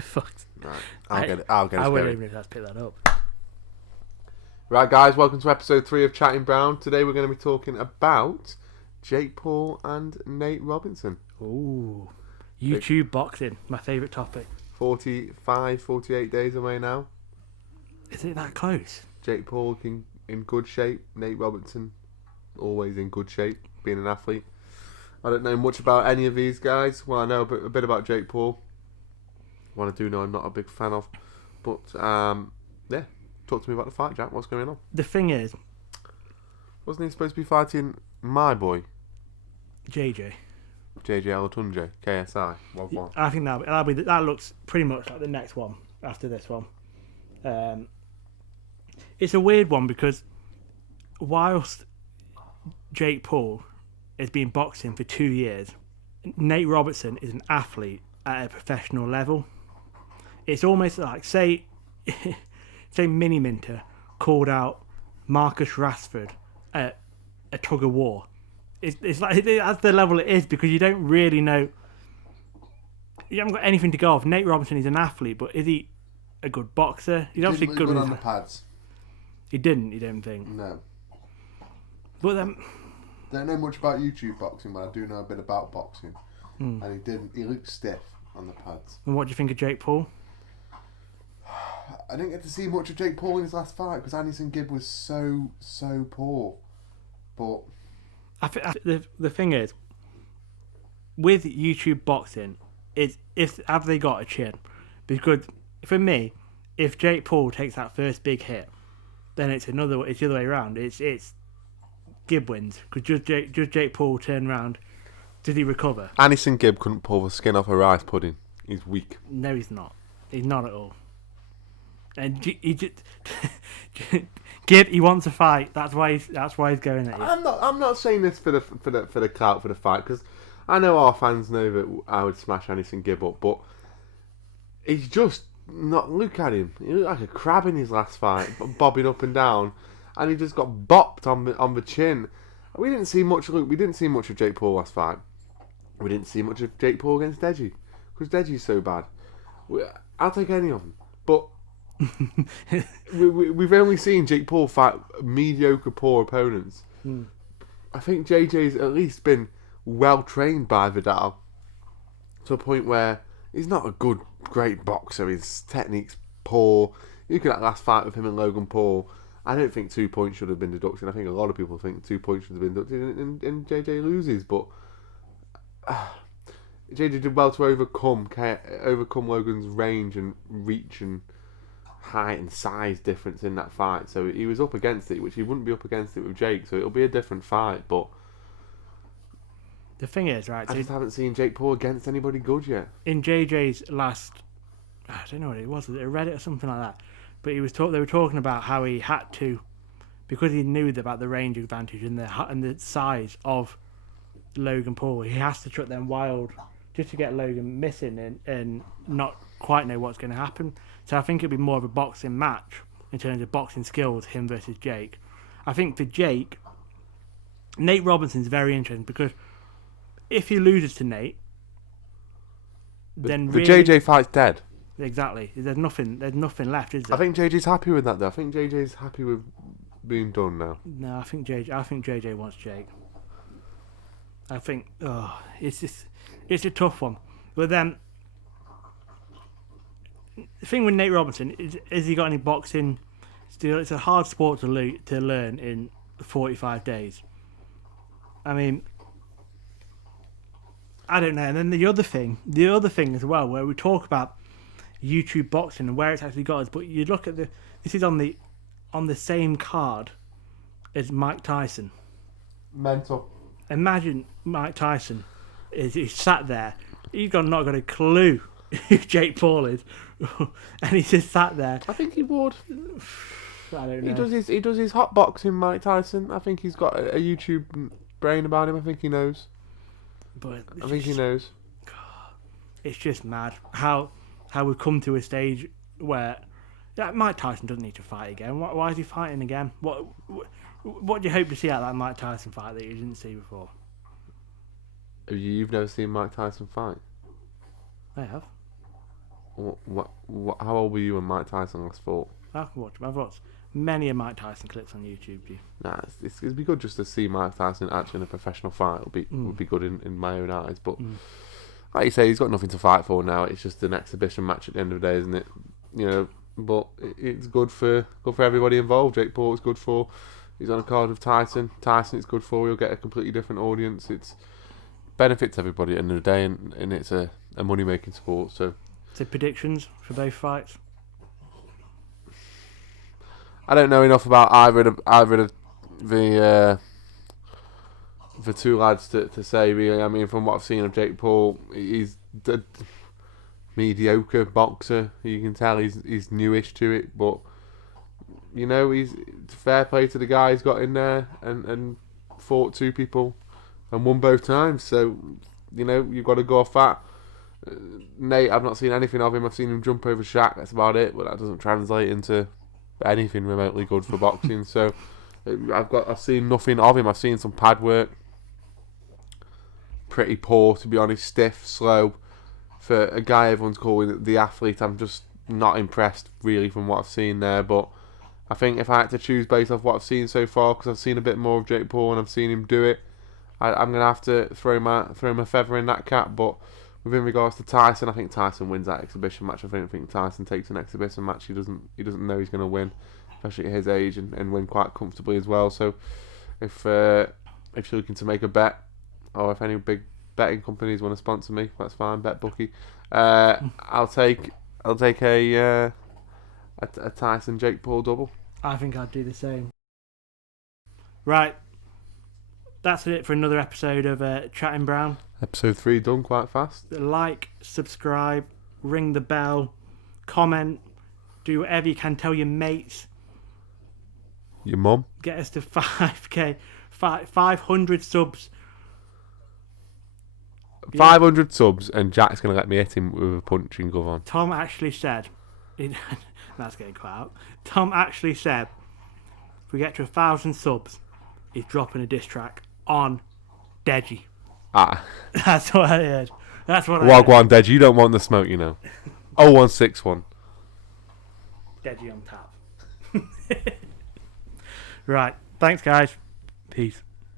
Fuck. Right, I'll get us I wouldn't going. even have to pick that up. Right, guys, welcome to episode 3 of Chatting Brown. Today we're going to be talking about Jake Paul and Nate Robinson. Ooh. YouTube boxing, my favourite topic. 48 days away now. Is it that close? Jake Paul in good shape. Nate Robinson always in good shape, being an athlete. I don't know much about any of these guys. Well, I know a bit about Jake Paul. One I do know I'm not a big fan of. But, yeah. Talk to me about the fight, Jack. What's going on? The thing is... Wasn't he supposed to be fighting my boy? JJ Olatunji, KSI, 1-1. I think that looks pretty much like the next one after this one. It's a weird one because whilst Jake Paul has been boxing for 2 years, Nate Robinson is an athlete at a professional level. It's almost like, say Mini Minter called out Marcus Rashford at a tug of war. It's like that's the level it is because you don't really know. You haven't got anything to go off. Nate Robinson is an athlete, but is he a good boxer? He's obviously good on the pads. He didn't. You don't think? No. But don't know much about YouTube boxing, but I do know a bit about boxing. And he didn't. He looked stiff on the pads. And what do you think of Jake Paul? I didn't get to see much of Jake Paul in his last fight because ANESON GIB was so poor. But the thing is, with YouTube boxing, have they got a chin? Because for me, if Jake Paul takes that first big hit, then it's the other way around. It's GIB wins because just Jake Paul turn around. Did he recover? ANESON GIB couldn't pull the skin off a rice pudding. He's weak. No, he's not. He's not at all. And he just GIB. He wants a fight. That's why he's going at you. I'm not saying this for the clout for the fight because I know our fans know that I would smash ANESON GIB up, but he's just not. Look at him. He looked like a crab in his last fight, bobbing up and down, and he just got bopped on the chin. We didn't see much. We didn't see much of Jake Paul last fight. We didn't see much of Jake Paul against DEJI because DEJI's so bad. I'll take any of them, but. We've only seen Jake Paul fight mediocre, poor opponents. I think JJ's at least been well trained by Vidal to a point where he's not a great boxer. His technique's poor. You look at that last fight with him and Logan Paul. I don't think 2 points should have been deducted. I think a lot of people think 2 points should have been deducted, and JJ loses. But JJ did well to overcome Logan's range and reach and height and size difference in that fight, so he was up against it, which he wouldn't be up against it with Jake, so it'll be a different fight. But the thing is, right, I just haven't seen Jake Paul against anybody good yet. In JJ's last, I don't know what it was a Reddit or something like that, but they were talking about how he had to, because he knew about the range advantage and the size of Logan Paul, he has to chuck them wild just to get Logan missing and not quite know what's going to happen. So I think it'll be more of a boxing match in terms of boxing skills, him versus Jake. I think for Jake, Nate Robinson's very interesting because if he loses to Nate, then the really, JJ fight's dead. Exactly. There's nothing left, is there? I think JJ's happy with that though. I think JJ's happy with being done now. No, I think JJ wants Jake. I think it's a tough one. But then the thing with Nate Robinson is he got any boxing? Still, it's a hard sport to learn in 45 days. I mean, I don't know. And then the other thing as well, where we talk about YouTube boxing and where it's actually got us, but you look at this is on the same card as Mike Tyson. Mental. Imagine Mike Tyson he's sat there. He's not got a clue who Jake Paul is, and he's just sat there. I think he would. I don't know. He does his hot boxing, Mike Tyson. I think he's got a YouTube brain about him. I think he knows. But I think he knows. It's just mad how we've come to a stage where Mike Tyson doesn't need to fight again. Why is he fighting again? What do you hope to see out of that Mike Tyson fight that you didn't see before? You've never seen Mike Tyson fight? I have. how old were you when Mike Tyson last fought? I've watched many a Mike Tyson clips on YouTube. G. Nah, it'd be good just to see Mike Tyson actually in a professional fight. Would be good in my own eyes. But like you say, he's got nothing to fight for now. It's just an exhibition match at the end of the day, isn't it? You know, but it's good for everybody involved. Jake Paul is good for. He's on a card with Tyson. Tyson, it's good for. You'll get a completely different audience. It's benefits everybody at the end of the day, and it's a money making sport. So predictions for both fights. I don't know enough about either of the two lads to say really. I mean, from what I've seen of Jake Paul, he's a mediocre boxer. You can tell he's newish to it, but you know, he's fair play to the guy. He's got in there and fought two people and won both times. So you know, you've got to go off that. Nate, I've not seen anything of him. I've seen him jump over Shaq. That's about it. But that doesn't translate into anything remotely good for boxing. So I've seen nothing of him. I've seen some pad work. Pretty poor, to be honest. Stiff, slow. For a guy everyone's calling the athlete, I'm just not impressed really from what I've seen there. But I think if I had to choose based off what I've seen so far, because I've seen a bit more of Jake Paul and I've seen him do it, I'm gonna have to throw my feather in that cap. But within regards to Tyson, I think Tyson wins that exhibition match. I don't think Tyson takes an exhibition match. He doesn't know he's going to win, especially at his age, and win quite comfortably as well. So if you're looking to make a bet, or if any big betting companies want to sponsor me, that's fine. Bet bookie. I'll take a Tyson Jake Paul double. I think I'd do the same. Right. That's it for another episode of Chatting Brown. Episode 3 done quite fast. Like, subscribe, ring the bell, comment, do whatever you can. Tell your mates. Your mum. Get us to 5k, 500 subs. 500 subs, and Jack's going to let me hit him with a punching glove on. Tom actually said, that's getting cut out. Tom actually said, if we get to 1,000 subs, he's dropping a diss track on Deji. That's what I heard. That's what I heard. Wagwan Deji, you don't want the smoke, you know. 0161. Deji on tap. Right. Thanks, guys. Peace.